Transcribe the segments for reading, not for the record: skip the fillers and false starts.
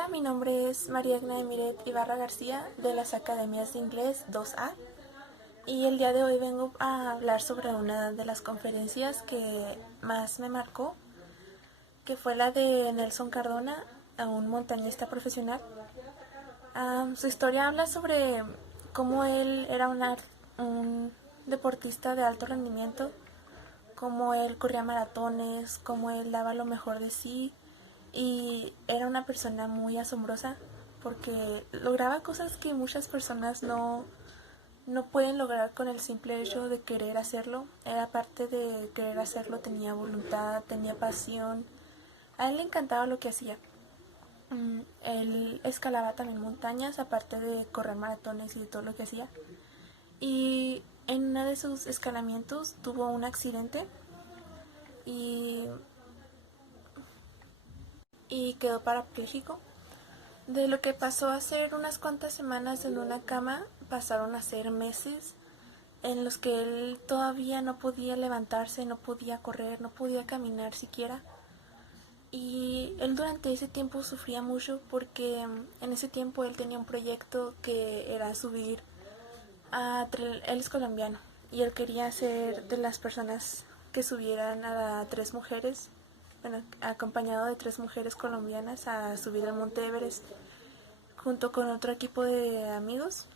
Hola, mi nombre es María Agna de Miret Ibarra García de las Academias de Inglés 2A y el día de hoy vengo a hablar sobre una de las conferencias que más me marcó, que fue la de Nelson Cardona, un montañista profesional. Su historia habla sobre cómo él era un deportista de alto rendimiento, cómo él corría maratones, cómo él daba lo mejor de sí y era una persona muy asombrosa porque lograba cosas que muchas personas no pueden lograr con el simple hecho de querer hacerlo. Era parte de querer hacerlo, tenía voluntad, tenía pasión. A él le encantaba lo que hacía. Él escalaba también montañas, aparte de correr maratones y de todo lo que hacía. Y en uno de sus escalamientos tuvo un accidente y, y quedó parapléjico. De lo que pasó a ser unas cuantas semanas en una cama, pasaron a ser meses en los que él todavía no podía levantarse, no podía correr, no podía caminar siquiera. Y él durante ese tiempo sufría mucho porque en ese tiempo él tenía un proyecto que era subir él es colombiano y él quería ser de las personas que subieran a tres mujeres, bueno, acompañado de tres mujeres colombianas a subir el Monte Everest junto con otro equipo de amigos.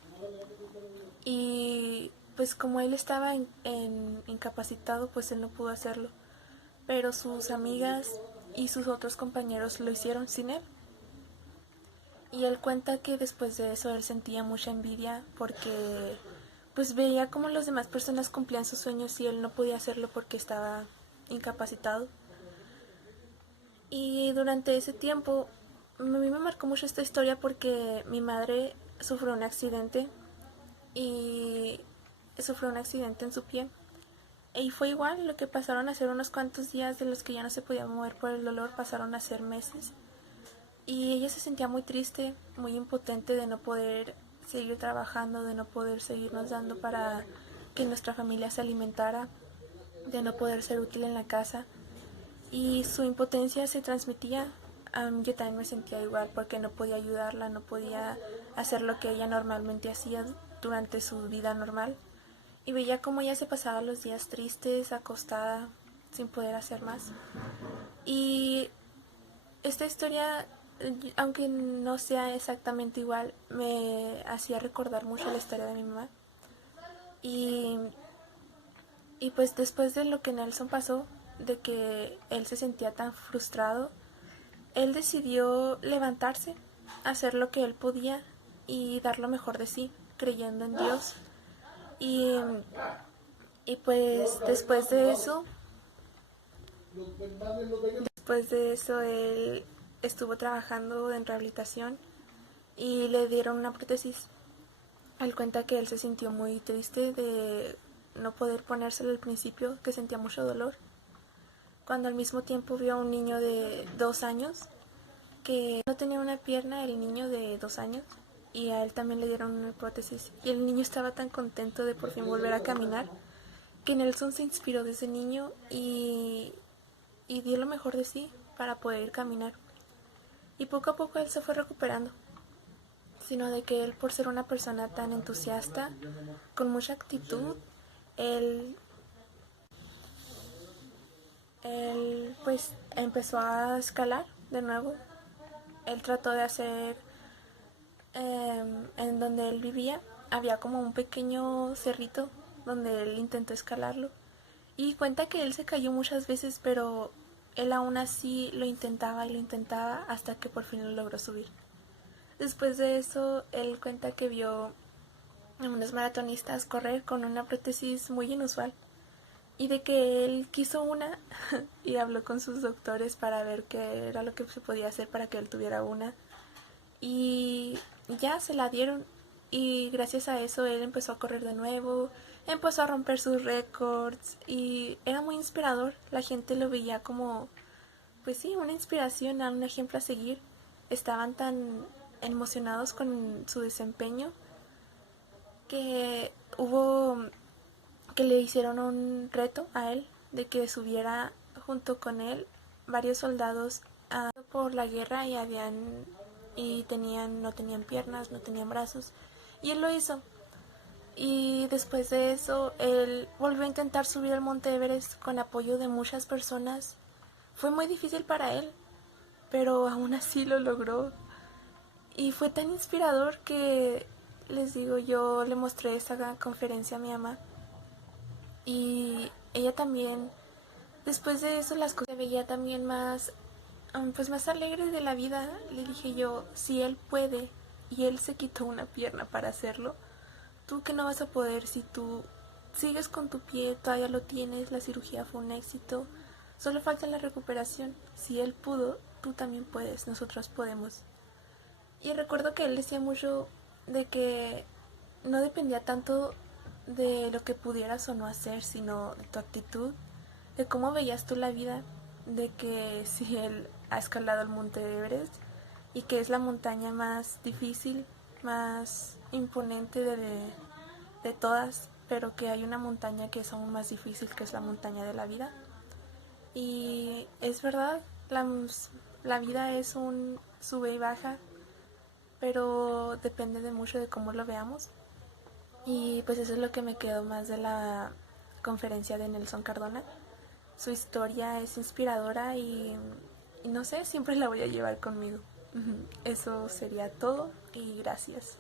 Y pues como él estaba incapacitado, pues él no pudo hacerlo. Pero sus amigas y sus otros compañeros lo hicieron sin él. Y él cuenta que después de eso él sentía mucha envidia porque pues veía como las demás personas cumplían sus sueños y él no podía hacerlo porque estaba incapacitado. Y durante ese tiempo a mí me marcó mucho esta historia porque mi madre sufrió un accidente y sufrió un accidente en su pie. Y fue igual, lo que pasaron a ser unos cuantos días de los que ya no se podía mover por el dolor, pasaron a ser meses. Y ella se sentía muy triste, muy impotente de no poder seguir trabajando, de no poder seguirnos dando para que nuestra familia se alimentara, de no poder ser útil en la casa. Y su impotencia se transmitía. Yo también me sentía igual porque no podía ayudarla, no podía hacer lo que ella normalmente hacía durante su vida normal. Y veía cómo ella se pasaba los días tristes, acostada, sin poder hacer más. Y esta historia, aunque no sea exactamente igual, me hacía recordar mucho la historia de mi mamá. Y, y pues después de lo que Nelson pasó, de que él se sentía tan frustrado, él decidió levantarse, hacer lo que él podía y dar lo mejor de sí, creyendo en Dios. Y, y pues después de eso él estuvo trabajando en rehabilitación y le dieron una prótesis. Él cuenta que él se sintió muy triste de no poder ponérselo al principio, que sentía mucho dolor, cuando al mismo tiempo vio a un niño de 2 años que no tenía una pierna, el niño de 2 años, y a él también le dieron una prótesis. Y el niño estaba tan contento de por fin volver a caminar que Nelson se inspiró de ese niño y dio lo mejor de sí para poder caminar. Y poco a poco él se fue recuperando, sino de que él, por ser una persona tan entusiasta, con mucha actitud, él, él pues empezó a escalar de nuevo. Él trató de hacer, en donde él vivía, había como un pequeño cerrito donde él intentó escalarlo. Y cuenta que él se cayó muchas veces, pero él aún así lo intentaba y lo intentaba hasta que por fin lo logró subir. Después de eso, él cuenta que vio a unos maratonistas correr con una prótesis muy inusual y de que él quiso una y habló con sus doctores para ver qué era lo que se podía hacer para que él tuviera una y ya se la dieron y gracias a eso él empezó a correr de nuevo, empezó a romper sus récords y era muy inspirador. La gente lo veía como, pues sí, una inspiración, un ejemplo a seguir. Estaban tan emocionados con su desempeño que hubo que le hicieron un reto a él de que subiera junto con él varios soldados por la guerra y habían y no tenían piernas, no tenían brazos, y él lo hizo. Y después de eso, él volvió a intentar subir al Monte Everest con apoyo de muchas personas. Fue muy difícil para él, pero aún así lo logró. Y fue tan inspirador que, les digo, yo le mostré esta conferencia a mi mamá. Y ella también, después de eso, las cosas se veía también más, pues más alegres de la vida. Le dije yo, si él puede y él se quitó una pierna para hacerlo, tú que no vas a poder si tú sigues con tu pie, todavía lo tienes, la cirugía fue un éxito, solo falta la recuperación. Si él pudo, tú también puedes, nosotros podemos. Y recuerdo que él decía mucho de que no dependía tanto de lo que pudieras o no hacer, sino de tu actitud, de cómo veías tú la vida, de que si él ha escalado el Monte Everest y que es la montaña más difícil, más imponente de todas, pero que hay una montaña que es aún más difícil, que es la montaña de la vida. Y es verdad, la vida es un sube y baja, pero depende de mucho de cómo lo veamos. Y pues eso es lo que me quedó más de la conferencia de Nelson Cardona. Su historia es inspiradora y no sé, siempre la voy a llevar conmigo. Eso sería todo y gracias.